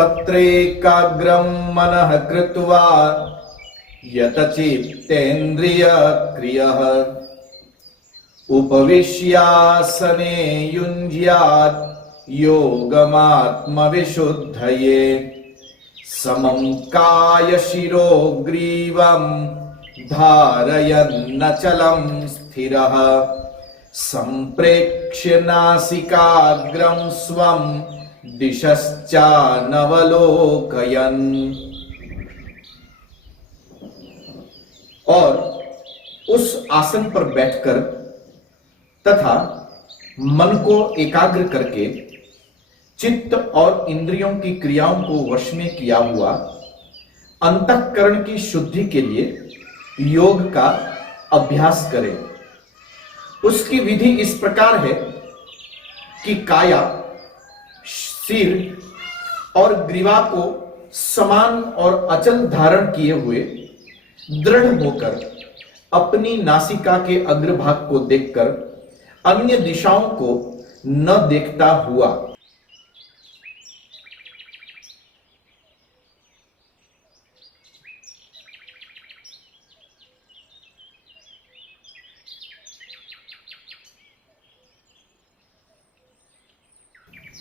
तत्रैकाग्रं मनः कृत्वा यतचित्तेन्द्रियक्रियः उपविश्यासने युञ्ज्यात् योगमात्मविशुद्धये समं कायशिरो ग्रीवं धारयन्नचलं स्थिरः संप्रेक्ष्य नासिकाग्रं स्वं दिशश्चानवलोकयन्। और उस आसन पर बैठकर तथा मन को एकाग्र करके चित्त और इंद्रियों की क्रियाओं को वश में किया हुआ अंतःकरण की शुद्धि के लिए योग का अभ्यास करें। उसकी विधि इस प्रकार है कि काया, सिर और ग्रीवा को समान और अचल धारण किए हुए दृढ़ होकर अपनी नासिका के अग्रभाग को देखकर अन्य दिशाओं को न देखता हुआ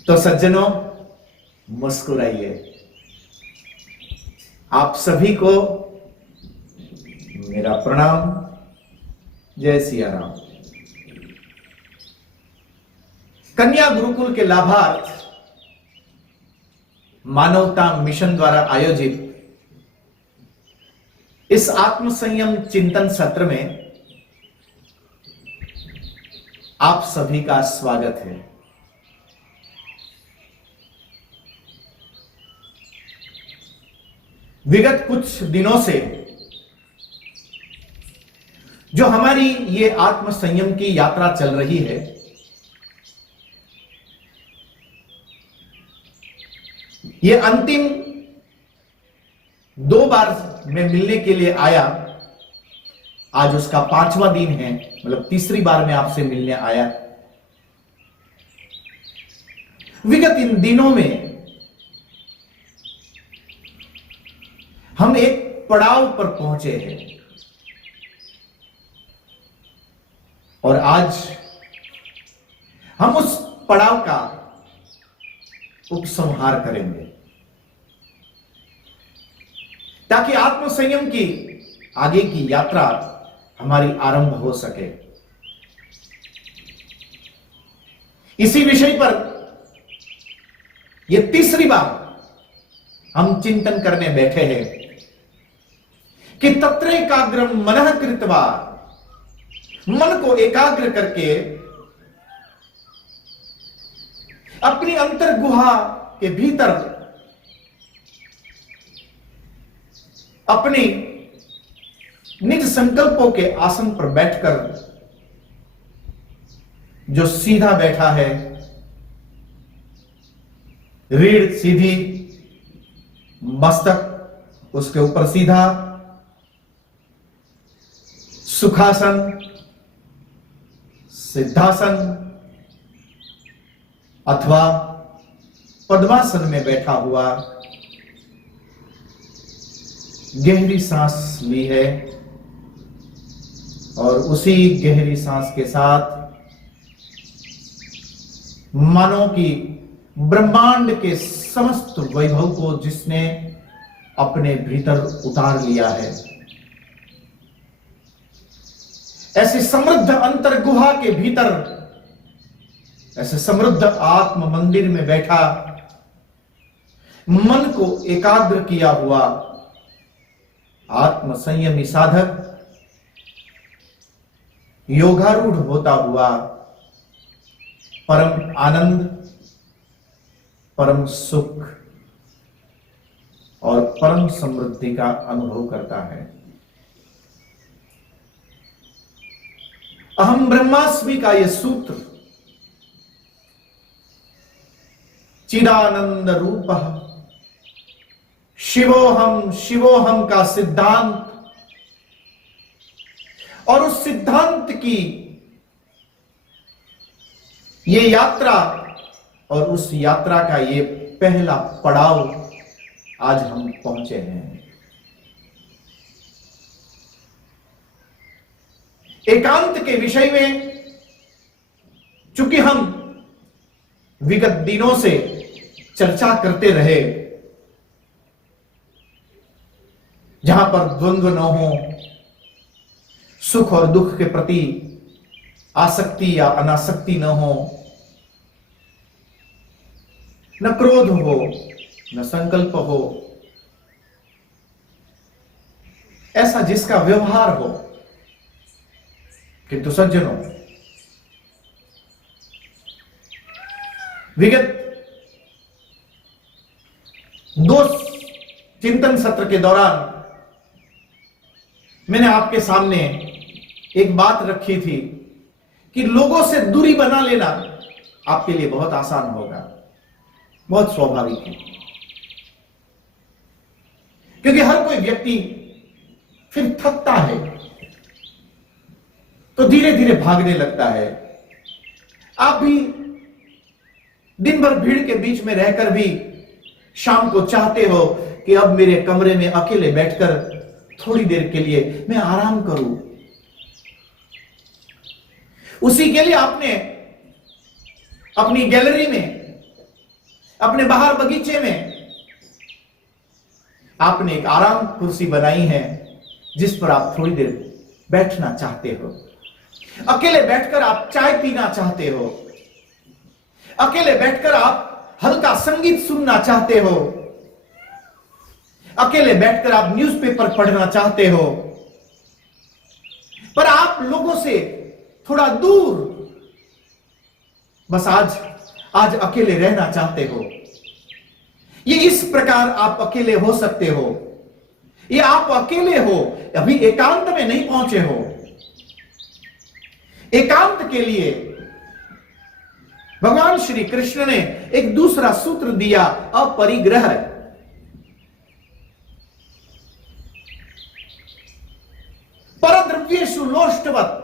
तो सज्जनों, मुस्कुराइए। आप सभी को मेरा प्रणाम। जय सिया राम। कन्या गुरुकुल के लाभार्थ मानवता मिशन द्वारा आयोजित इस आत्म संयम चिंतन सत्र में आप सभी का स्वागत है। विगत कुछ दिनों से जो हमारी ये आत्म संयम की यात्रा चल रही है, ये अंतिम 2 बार में मिलने के लिए आया। आज उसका 5वां दिन है, मतलब तीसरी बार में आपसे मिलने आया। विगत इन दिनों में हम एक पड़ाव पर पहुंचे हैं और आज हम उस पड़ाव का उपसंहार करेंगे ताकि आत्म संयम की आगे की यात्रा हमारी आरंभ हो सके। इसी विषय पर यह तीसरी बार हम चिंतन करने बैठे हैं कि तत्रैकाग्रं मनः कृत्वा, मन को एकाग्र करके अपनी अंतर गुहा के भीतर अपनी निज संकल्पों के आसन पर बैठकर जो सीधा बैठा है, रीढ़ सीधी, मस्तक उसके ऊपर सीधा, सुखासन, सिद्धासन अथवा पद्मासन में बैठा हुआ, गहरी सांस ली है और उसी गहरी सांस के साथ मानो कि ब्रह्मांड के समस्त वैभव को जिसने अपने भीतर उतार लिया है, ऐसे समृद्ध अंतर गुहा के भीतर, ऐसे समृद्ध आत्म मंदिर में बैठा, मन को एकाग्र किया हुआ आत्म संयमी साधक योगारूढ़ होता हुआ परम आनंद, परम सुख और परम समृद्धि का अनुभव करता है। अहम ब्रह्मास्मि का यह सूत्र चिदानंद रूपः शिवोहम शिवोहम का सिद्धांत और उस सिद्धांत की ये यात्रा और उस यात्रा का ये पहला पड़ाव आज हम पहुंचे हैं। एकांत के विषय में चूंकि हम विगत दिनों से चर्चा करते रहे, जहां पर द्वंद्व न हो, सुख और दुख के प्रति आसक्ति या अनासक्ति न हो, न क्रोध हो, न संकल्प हो, ऐसा जिसका व्यवहार हो। किंतु सज्जनों, विगत 2 चिंतन सत्र के दौरान मैंने आपके सामने एक बात रखी थी कि लोगों से दूरी बना लेना आपके लिए बहुत आसान होगा, बहुत स्वाभाविक है, क्योंकि हर कोई व्यक्ति फिर थकता है तो धीरे धीरे भागने लगता है। आप भी दिन भर भीड़ के बीच में रहकर भी शाम को चाहते हो कि अब मेरे कमरे में अकेले बैठकर थोड़ी देर के लिए मैं आराम करूं। उसी के लिए आपने अपनी गैलरी में, अपने बाहर बगीचे में आपने एक आराम कुर्सी बनाई है, जिस पर आप थोड़ी देर बैठना चाहते हो। अकेले बैठकर आप चाय पीना चाहते हो, अकेले बैठकर आप हल्का संगीत सुनना चाहते हो, अकेले बैठकर आप न्यूज़पेपर पढ़ना चाहते हो, पर आप लोगों से थोड़ा दूर बस आज अकेले रहना चाहते हो। ये इस प्रकार आप अकेले हो सकते हो। ये आप अकेले हो, अभी एकांत में नहीं पहुंचे हो। एकांत के लिए भगवान श्री कृष्ण ने एक दूसरा सूत्र दिया, अपरिग्रह। परद्रव्येषु लोष्टवत्,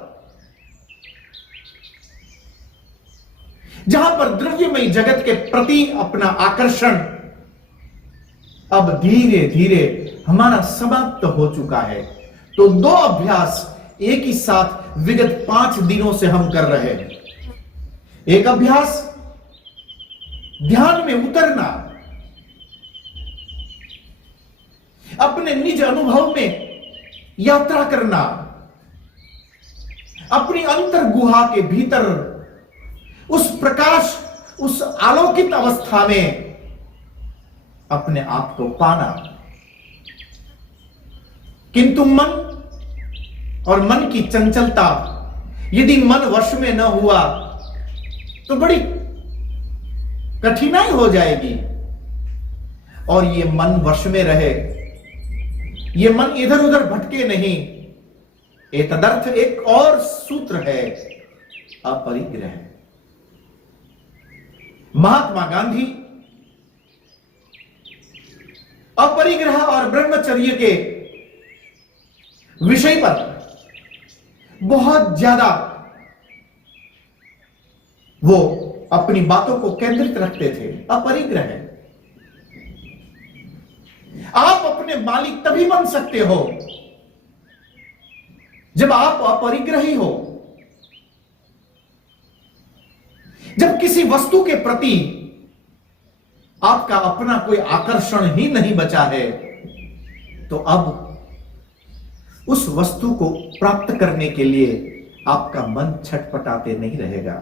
जहां पर द्रव्यमयी जगत के प्रति अपना आकर्षण अब धीरे धीरे हमारा समाप्त हो चुका है। तो 2 अभ्यास एक ही साथ विगत 5 दिनों से हम कर रहे हैं। एक अभ्यास ध्यान में उतरना, अपने निज अनुभव में यात्रा करना, अपनी अंतर गुहा के भीतर उस प्रकाश, उस आलोकित अवस्था में अपने आप को पाना। किंतु मन और मन की चंचलता, यदि मन वश में न हुआ तो बड़ी कठिनाई हो जाएगी। और ये मन वश में रहे, ये मन इधर उधर भटके नहीं। ये तदर्थ एक और सूत्र है, अपरिग्रह। महात्मा गांधी अपरिग्रह और ब्रह्मचर्य के विषय पर बहुत ज्यादा वो अपनी बातों को केंद्रित रखते थे। अपरिग्रह, आप अपने मालिक तभी बन सकते हो जब आप अपरिग्रही हो। जब किसी वस्तु के प्रति आपका अपना कोई आकर्षण ही नहीं बचा है, तो अब उस वस्तु को प्राप्त करने के लिए आपका मन छटपटाते नहीं रहेगा।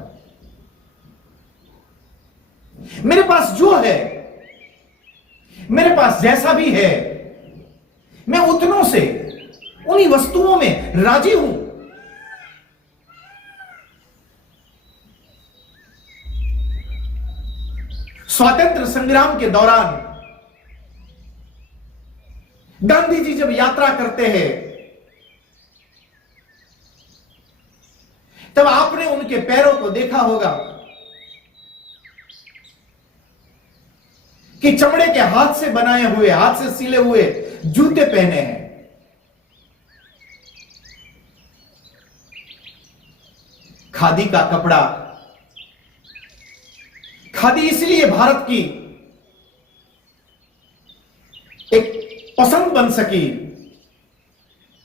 मेरे पास जो है, मेरे पास जैसा भी है, मैं उतनों से, उन्हीं वस्तुओं में राजी हूं। स्वातंत्र संग्राम के दौरान गांधी जी जब यात्रा करते हैं, तब आपने उनके पैरों को देखा होगा कि चमड़े के हाथ से बनाए हुए, हाथ से सिले हुए जूते पहने हैं। खादी का कपड़ा, खादी इसलिए भारत की एक पसंद बन सकी।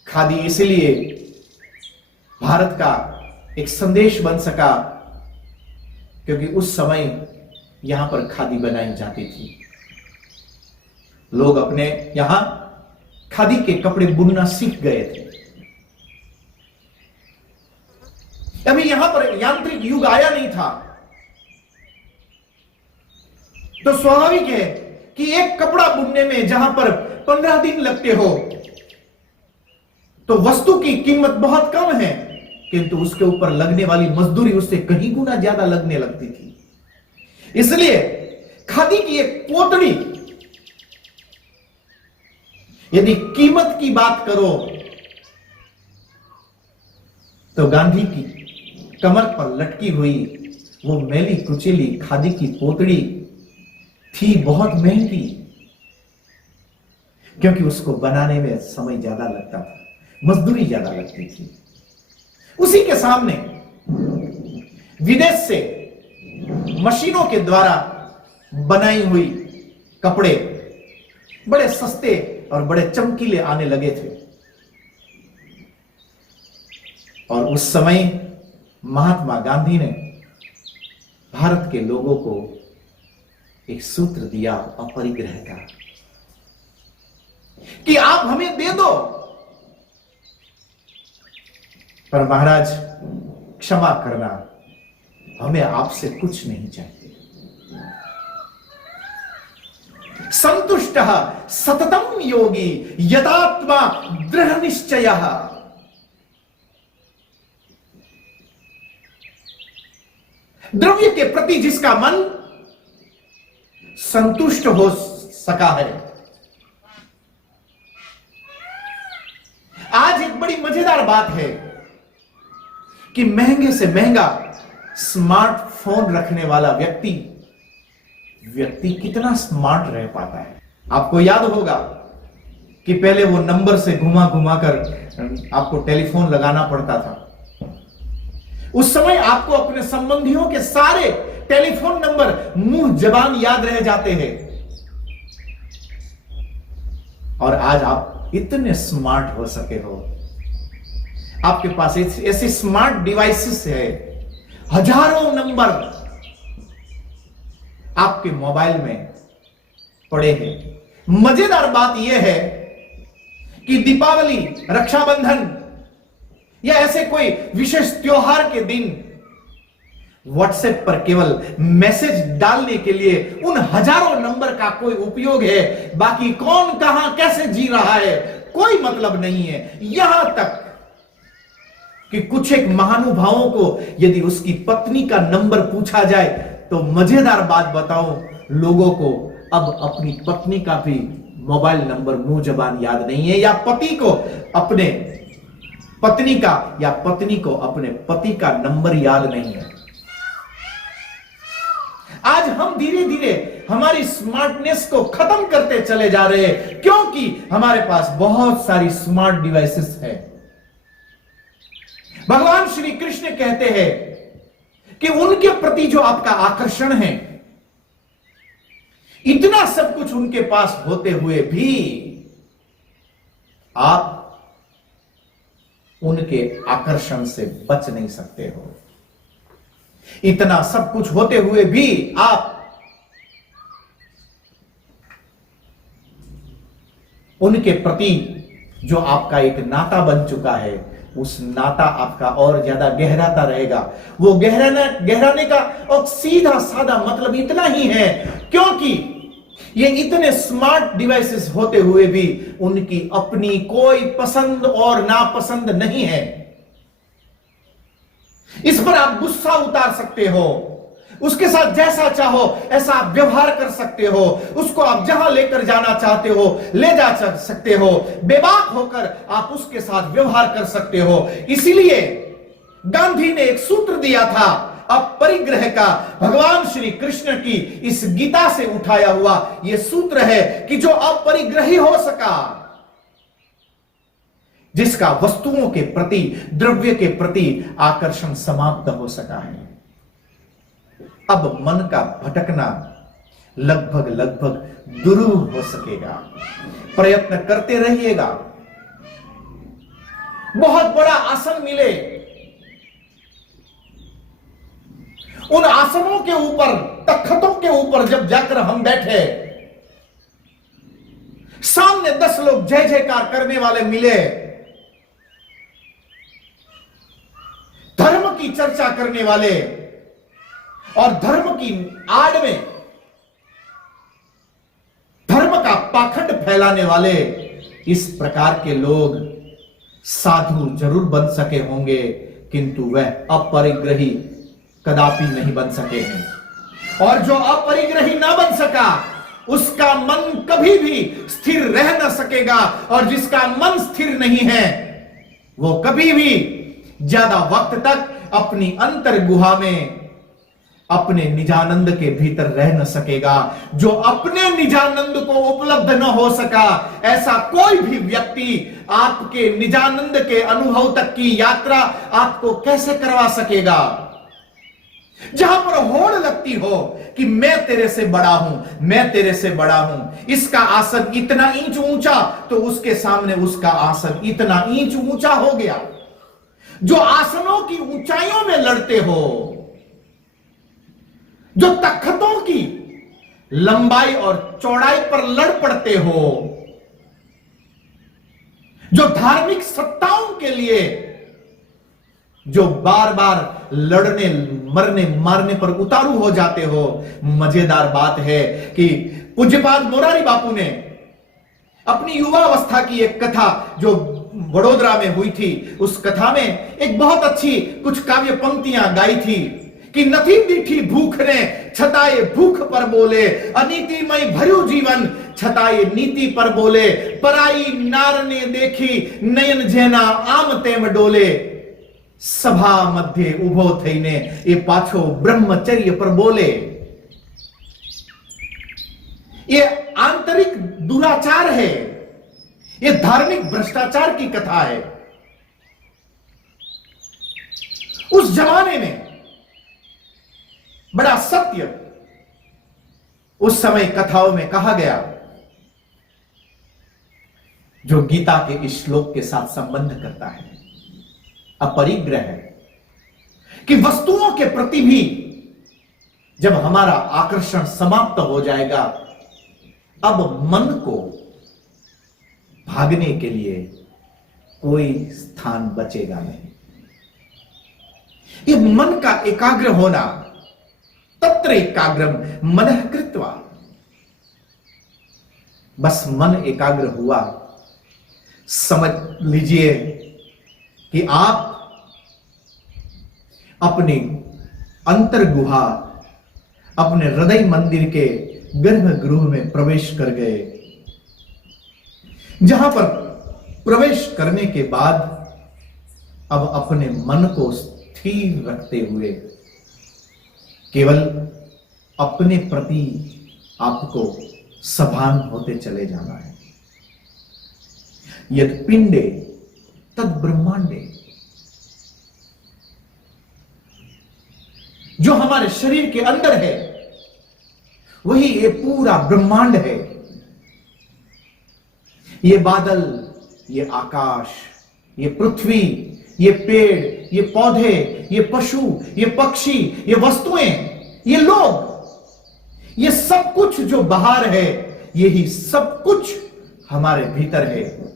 खादी इसलिए भारत का एक संदेश बन सका क्योंकि उस समय यहां पर खादी बनाई जाती थी। लोग अपने यहां खादी के कपड़े बुनना सीख गए थे। अभी यहां पर यांत्रिक युग आया नहीं था, तो स्वाभाविक है कि एक कपड़ा बुनने में जहां पर 15 दिन लगते हो तो वस्तु की कीमत बहुत कम है, किंतु उसके ऊपर लगने वाली मजदूरी उससे कहीं गुना ज्यादा लगने लगती थी। इसलिए खादी की एक पोतड़ी, यदि कीमत की बात करो तो गांधी की कमर पर लटकी हुई वो मैली कुचीली खादी की पोतड़ी थी बहुत महंगी, क्योंकि उसको बनाने में समय ज्यादा लगता था, मजदूरी ज्यादा लगती थी। उसी के सामने विदेश से मशीनों के द्वारा बनाई हुई कपड़े बड़े सस्ते और बड़े चमकीले आने लगे थे। और उस समय महात्मा गांधी ने भारत के लोगों को एक सूत्र दिया अपरिग्रह का, कि आप हमें दे दो, पर महाराज क्षमा करना, हमें आपसे कुछ नहीं चाहिए। संतुष्टः सततम योगी यतात्मा दृढ़ निश्चयः। द्रव्य के प्रति जिसका मन संतुष्ट हो सका है। आज एक बड़ी मजेदार बात है कि महंगे से महंगा स्मार्टफोन रखने वाला व्यक्ति कितना स्मार्ट रह पाता है। आपको याद होगा कि पहले वो नंबर से घुमा घुमा कर आपको टेलीफोन लगाना पड़ता था। उस समय आपको अपने संबंधियों के सारे टेलीफोन नंबर मुंह जबान याद रह जाते हैं, और आज आप इतने स्मार्ट हो सके हो, आपके पास ऐसे स्मार्ट डिवाइसेस है, हजारों नंबर आपके मोबाइल में पड़े हैं। मजेदार बात यह है कि दीपावली, रक्षाबंधन या ऐसे कोई विशेष त्योहार के दिन व्हाट्सएप पर केवल मैसेज डालने के लिए उन हजारों नंबर का कोई उपयोग है, बाकी कौन कहां कैसे जी रहा है कोई मतलब नहीं है। यहां तक कि कुछ एक महानुभावों को यदि उसकी पत्नी का नंबर पूछा जाए तो मजेदार बात बताऊं, लोगों को अब अपनी पत्नी का भी मोबाइल नंबर मुंह जबान याद नहीं है, या पति को अपने पत्नी का या पत्नी को अपने पति का नंबर याद नहीं है। आज हम धीरे धीरे हमारी स्मार्टनेस को खत्म करते चले जा रहे हैं, क्योंकि हमारे पास बहुत सारी स्मार्ट डिवाइसेस है। भगवान श्री कृष्ण कहते हैं कि उनके प्रति जो आपका आकर्षण है, इतना सब कुछ उनके पास होते हुए भी आप उनके आकर्षण से बच नहीं सकते हो। इतना सब कुछ होते हुए भी आप उनके प्रति जो आपका एक नाता बन चुका है, उस नाता आपका और ज्यादा गहराता रहेगा। वो गहराने का और सीधा साधा मतलब इतना ही है, क्योंकि ये इतने स्मार्ट डिवाइसेस होते हुए भी उनकी अपनी कोई पसंद और नापसंद नहीं है। इस पर आप गुस्सा उतार सकते हो, उसके साथ जैसा चाहो ऐसा आप व्यवहार कर सकते हो, उसको आप जहां लेकर जाना चाहते हो ले जा सकते हो, बेबाक होकर आप उसके साथ व्यवहार कर सकते हो। इसीलिए गांधी ने एक सूत्र दिया था अपरिग्रह का, भगवान श्री कृष्ण की इस गीता से उठाया हुआ यह सूत्र है कि जो अपरिग्रही हो सका, जिसका वस्तुओं के प्रति, द्रव्य के प्रति आकर्षण समाप्त हो सका है। अब मन का भटकना लगभग लगभग दूर हो सकेगा। प्रयत्न करते रहिएगा। बहुत बड़ा आसन मिले, उन आसनों के ऊपर, तख्तों के ऊपर जब जाकर हम बैठे, सामने 10 लोग जय जयकार करने वाले मिले, धर्म की चर्चा करने वाले और धर्म की आड़ में धर्म का पाखंड फैलाने वाले, इस प्रकार के लोग साधु जरूर बन सके होंगे, किंतु वह अपरिग्रही कदापि नहीं बन सके हैं। और जो अपरिग्रही ना बन सका, उसका मन कभी भी स्थिर रह न सकेगा, और जिसका मन स्थिर नहीं है वो कभी भी ज्यादा वक्त तक अपनी अंतर गुहा में अपने निजानंद के भीतर रह न सकेगा। जो अपने निजानंद को उपलब्ध न हो सका, ऐसा कोई भी व्यक्ति आपके निजानंद के अनुभव तक की यात्रा आपको कैसे करवा सकेगा? जहां पर होड़ लगती हो कि मैं तेरे से बड़ा हूं, मैं तेरे से बड़ा हूं, इसका आसन इतना इंच ऊंचा, तो उसके सामने उसका आसन इतना इंच ऊंचा हो गया। जो आसनों की ऊंचाइयों में लड़ते हो, जो तख्तों की लंबाई और चौड़ाई पर लड़ पड़ते हो, जो धार्मिक सत्ताओं के लिए जो बार बार लड़ने मरने मारने पर उतारू हो जाते हो, मजेदार बात है कि पूज्यपाद मोरारी बापू ने अपनी युवावस्था की एक कथा जो वडोदरा में हुई थी, उस कथा में एक बहुत अच्छी कुछ काव्य पंक्तियां गाई थी कि नथी दीठी भूख ने छताए भूख पर बोले, अनीतिमय भर्यु जीवन छताए नीति पर बोले, पराई नार ने देखी नयन जेना आम तेम डोले, सभा मध्य उभो थईने ये पाछो ब्रह्मचर्य पर बोले। ये आंतरिक दुराचार है, ये धार्मिक भ्रष्टाचार की कथा है। उस जमाने में बड़ा सत्य उस समय कथाओं में कहा गया, जो गीता के इस श्लोक के साथ संबंध करता है, अपरिग्रह है कि वस्तुओं के प्रति भी जब हमारा आकर्षण समाप्त हो जाएगा, अब मन को भागने के लिए कोई स्थान बचेगा नहीं। ये मन का एकाग्र होना, तत्र एकाग्रम मनः कृत्वा, बस मन एकाग्र हुआ, समझ लीजिए कि आप अपने अंतर गुहा, अपने हृदय मंदिर के गर्भगृह में प्रवेश कर गए, जहां पर प्रवेश करने के बाद अब अपने मन को स्थिर रखते हुए केवल अपने प्रति आपको सभान होते चले जाना है। यद पिंडे तद ब्रह्मांडे, जो हमारे शरीर के अंदर है वही ये पूरा ब्रह्मांड है। ये बादल, ये आकाश, ये पृथ्वी, ये पेड़, ये पौधे, ये पशु, ये पक्षी, ये वस्तुएं, ये लोग, ये सब कुछ जो बाहर है, यही सब कुछ हमारे भीतर है।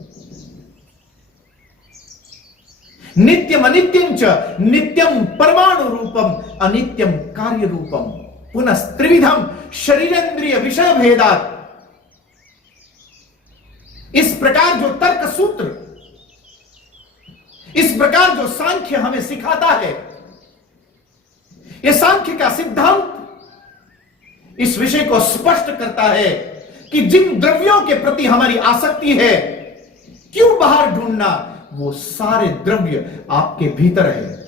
नित्यम अनित्यम च नित्यम परमाणु रूपम अनित्यम कार्य रूपम पुनः त्रिविधम शरीरेंद्रिय विषय भेदात। इस प्रकार जो तर्क सूत्र, इस प्रकार जो सांख्य हमें सिखाता है, यह सांख्य का सिद्धांत इस विषय को स्पष्ट करता है कि जिन द्रव्यों के प्रति हमारी आसक्ति है, क्यों बाहर ढूंढना, वो सारे द्रव्य आपके भीतर है।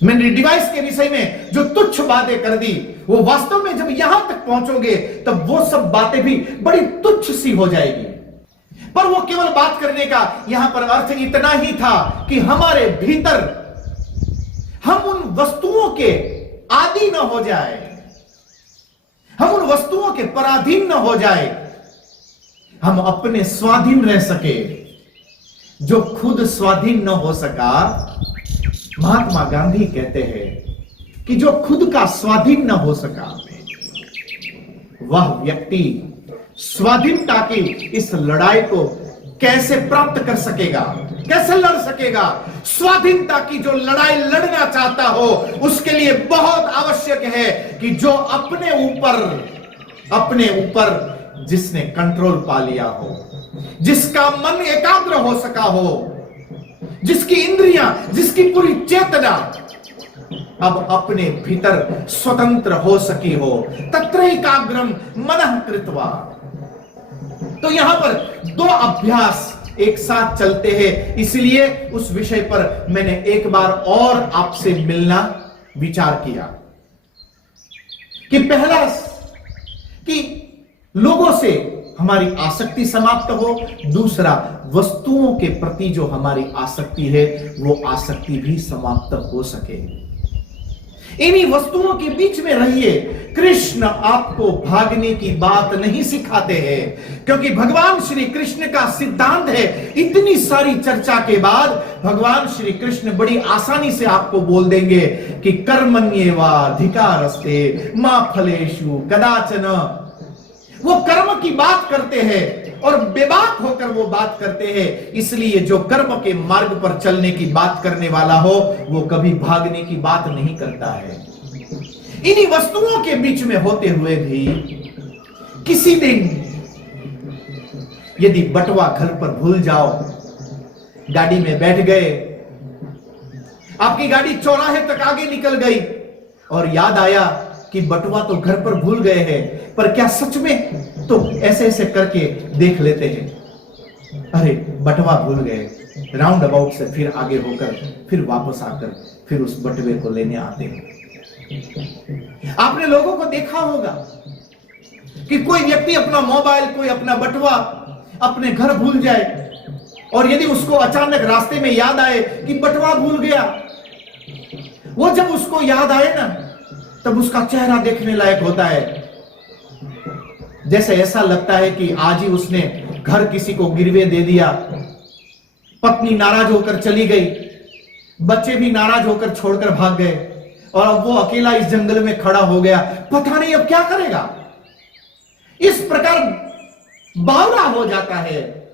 मैंने डिवाइस के विषय में जो तुच्छ बातें कर दी, वो वास्तव में जब यहां तक पहुंचोगे तब वो सब बातें भी बड़ी तुच्छ सी हो जाएगी। पर वो केवल बात करने का यहां पर अर्थ इतना ही था कि हमारे भीतर हम उन वस्तुओं के आदि न हो जाए, हम उन वस्तुओं के पराधीन न हो जाए, हम अपने स्वाधीन रह सके। जो खुद स्वाधीन न हो सका, महात्मा गांधी कहते हैं कि जो खुद का स्वाधीन न हो सका, वह व्यक्ति स्वाधीनता की इस लड़ाई को कैसे प्राप्त कर सकेगा, कैसे लड़ सकेगा। स्वाधीनता की जो लड़ाई लड़ना चाहता हो, उसके लिए बहुत आवश्यक है कि जो अपने ऊपर जिसने कंट्रोल पा लिया हो, जिसका मन एकाग्र हो सका हो, जिसकी इंद्रियां, जिसकी पूरी चेतना अब अपने भीतर स्वतंत्र हो सकी हो। तत्रैकाग्रम मनः कृत्वा। तो यहां पर दो अभ्यास एक साथ चलते हैं, इसलिए उस विषय पर मैंने एक बार और आपसे मिलना विचार किया कि पहला कि लोगों से हमारी आसक्ति समाप्त हो, दूसरा वस्तुओं के प्रति जो हमारी आसक्ति है वो आसक्ति भी समाप्त हो सके। इन्हीं वस्तुओं के बीच में रहिए। कृष्ण आपको भागने की बात नहीं सिखाते हैं, क्योंकि भगवान श्री कृष्ण का सिद्धांत है। इतनी सारी चर्चा के बाद भगवान श्री कृष्ण बड़ी आसानी से आपको बोल देंगे कि कर्मण्येवाधिकारस्ते मा फलेषु कदाचन। वो कर्म की बात करते हैं और बेबाक होकर वो बात करते हैं, इसलिए जो कर्म के मार्ग पर चलने की बात करने वाला हो वो कभी भागने की बात नहीं करता है। इन्हीं वस्तुओं के बीच में होते हुए भी किसी दिन यदि बटुआ घर पर भूल जाओ, गाड़ी में बैठ गए, आपकी गाड़ी चौराहे तक आगे निकल गई और याद आया कि बटुआ तो घर पर भूल गए हैं, पर क्या सच में? तो ऐसे ऐसे करके देख लेते हैं, अरे बटुआ भूल गए, राउंड अबाउट से फिर आगे होकर फिर वापस आकर फिर उस बटुए को लेने आते हैं। आपने लोगों को देखा होगा कि कोई व्यक्ति अपना मोबाइल, कोई अपना बटुआ अपने घर भूल जाए, और यदि उसको अचानक रास्ते में याद आए कि बटुआ भूल गया, वो जब उसको याद आए ना, तब उसका चेहरा देखने लायक होता है। जैसे ऐसा लगता है कि आज ही उसने घर किसी को गिरवे दे दिया, पत्नी नाराज होकर चली गई, बच्चे भी नाराज होकर छोड़कर भाग गए, और अब वो अकेला इस जंगल में खड़ा हो गया, पता नहीं अब क्या करेगा। इस प्रकार बावरा हो जाता है,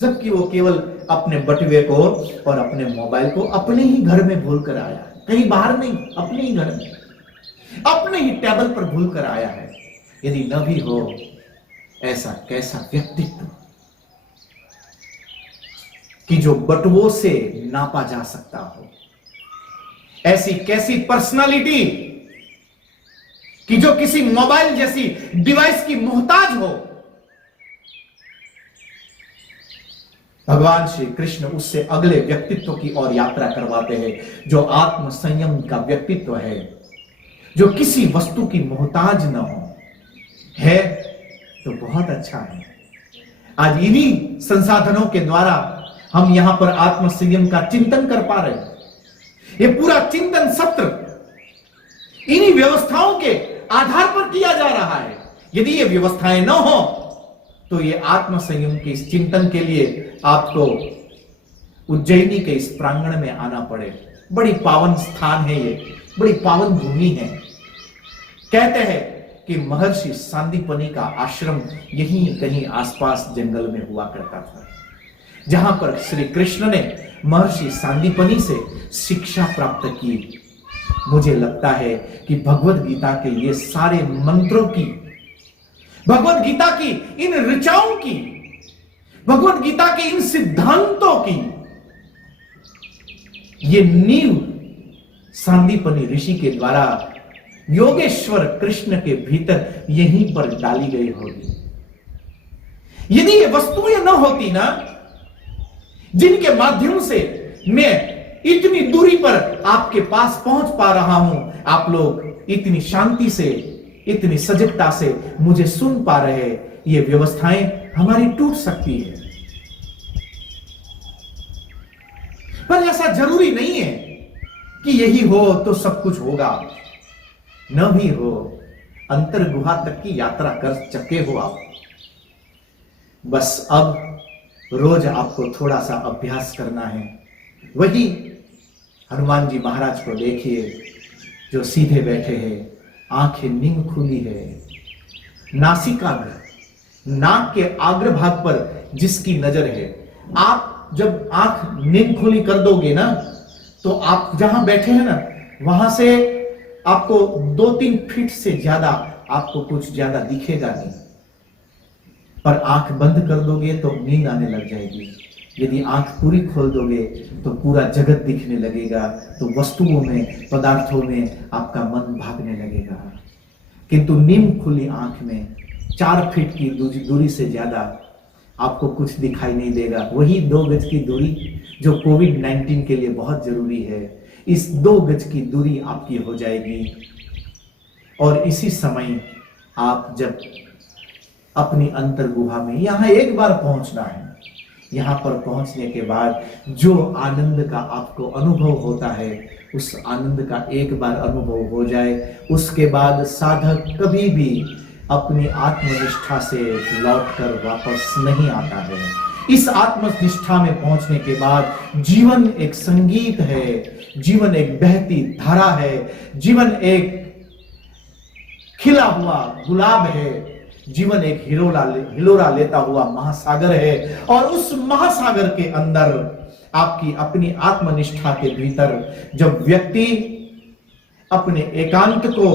जबकि वो केवल अपने बटुए को और अपने मोबाइल को अपने ही घर में भूल कर आया, कहीं बाहर नहीं, अपने ही घर में, अपने ही टेबल पर भूल कर आया है। यदि न भी हो, ऐसा कैसा व्यक्तित्व कि जो बटुओं से नापा जा सकता हो, ऐसी कैसी पर्सनालिटी कि जो किसी मोबाइल जैसी डिवाइस की मोहताज हो। भगवान श्री कृष्ण उससे अगले व्यक्तित्व की ओर यात्रा करवाते हैं, जो आत्म संयम का व्यक्तित्व है, जो किसी वस्तु की मोहताज न हो। है तो बहुत अच्छा है। आज इन्हीं संसाधनों के द्वारा हम यहां पर आत्म संयम का चिंतन कर पा रहे हैं। ये पूरा चिंतन सत्र इन्हीं व्यवस्थाओं के आधार पर किया जा रहा है। यदि ये व्यवस्थाएं न हो तो ये आत्म संयम के इस चिंतन के लिए आपको उज्जैनी के इस प्रांगण में आना पड़े। बड़ी पावन स्थान है ये, बड़ी पावन भूमि है। कहते हैं कि महर्षि सांदीपनि का आश्रम यहीं कहीं आसपास जंगल में हुआ करता था, जहां पर श्री कृष्ण ने महर्षि सांदीपनि से शिक्षा प्राप्त की। मुझे लगता है कि भगवद गीता के ये सारे मंत्रों की, भगवद गीता की इन ऋचाओं की, भगवद गीता के इन सिद्धांतों की ये नींव सांदीपनि ऋषि के द्वारा योगेश्वर कृष्ण के भीतर यहीं पर डाली गई होगी। यदि ये वस्तुएं न होती ना, जिनके माध्यम से मैं इतनी दूरी पर आपके पास पहुंच पा रहा हूं, आप लोग इतनी शांति से, इतनी सजगता से मुझे सुन पा रहे, ये व्यवस्थाएं हमारी टूट सकती है। पर ऐसा जरूरी नहीं है कि यही हो तो सब कुछ होगा। न भी हो अंतर गुहा तक की यात्रा कर चुके हो आप। बस अब रोज आपको थोड़ा सा अभ्यास करना है। वही हनुमान जी महाराज को देखिए जो सीधे बैठे हैं, आंखें नींद खुली है, नासिकाग्र, नाक के आग्र भाग पर जिसकी नजर है। आप जब आंख नींद खुली कर दोगे ना, तो आप जहां बैठे हैं ना, वहां से आपको 2-3 फीट से ज्यादा आपको कुछ ज्यादा दिखेगा नहीं। पर आंख बंद कर दोगे तो नींद आने लग जाएगी। यदि आंख पूरी खोल दोगे तो पूरा जगत दिखने लगेगा, तो वस्तुओं में, पदार्थों में आपका मन भागने लगेगा। किंतु नींद खुली आंख में 4 फीट की दूरी से ज्यादा आपको कुछ दिखाई नहीं देगा। वही 2 गज की दूरी जो कोविड-19 के लिए बहुत जरूरी है, इस 2 गज की दूरी आपकी हो जाएगी। और इसी समय आप जब अपनी अंतर गुहा में, यहां एक बार पहुंचना है, यहां पर पहुंचने के बाद जो आनंद का आपको अनुभव होता है, उस आनंद का एक बार अनुभव हो जाए, उसके बाद साधक कभी भी अपनी आत्मनिष्ठा से लौटकर वापस नहीं आता है। इस आत्मनिष्ठा में पहुंचने के बाद जीवन एक संगीत है, जीवन एक बहती धारा है, जीवन एक खिला हुआ गुलाब है, जीवन एक हिलोरा लेता हुआ महासागर है। और उस महासागर के अंदर आपकी अपनी आत्मनिष्ठा के भीतर जब व्यक्ति अपने एकांत को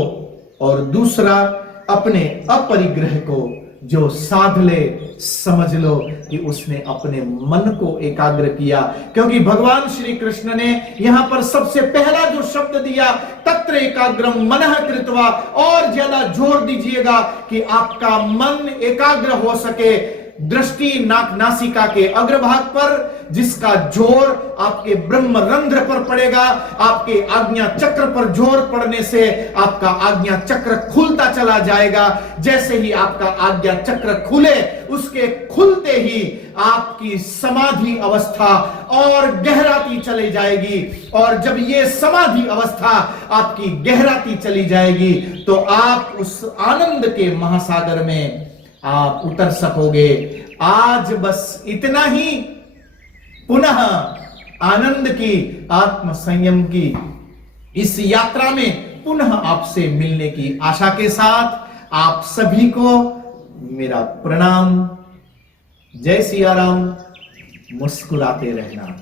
और दूसरा अपने अपरिग्रह को जो साध ले, समझ लो कि उसने अपने मन को एकाग्र किया। क्योंकि भगवान श्री कृष्ण ने यहां पर सबसे पहला जो शब्द दिया, तत्र एकाग्रम मनः कृत्वा, और ज्यादा जोर दीजिएगा कि आपका मन एकाग्र हो सके दृष्टि नाक नासिका के अग्रभाग पर, जिसका जोर आपके ब्रह्मरंध्र पर पड़ेगा। आपके आज्ञा चक्र पर जोर पड़ने से आपका आज्ञा चक्र खुलता चला जाएगा। जैसे ही आपका आज्ञा चक्र खुले, उसके खुलते ही आपकी समाधि अवस्था और गहराती चली जाएगी। और जब ये समाधि अवस्था आपकी गहराती चली जाएगी, तो आप उस आनंद के महासागर में आप उतर सकोगे। आज बस इतना ही। पुनः आनंद की, आत्म संयम की इस यात्रा में पुनः आपसे मिलने की आशा के साथ आप सभी को मेरा प्रणाम। जय सिया राम। मुस्कुराते रहना।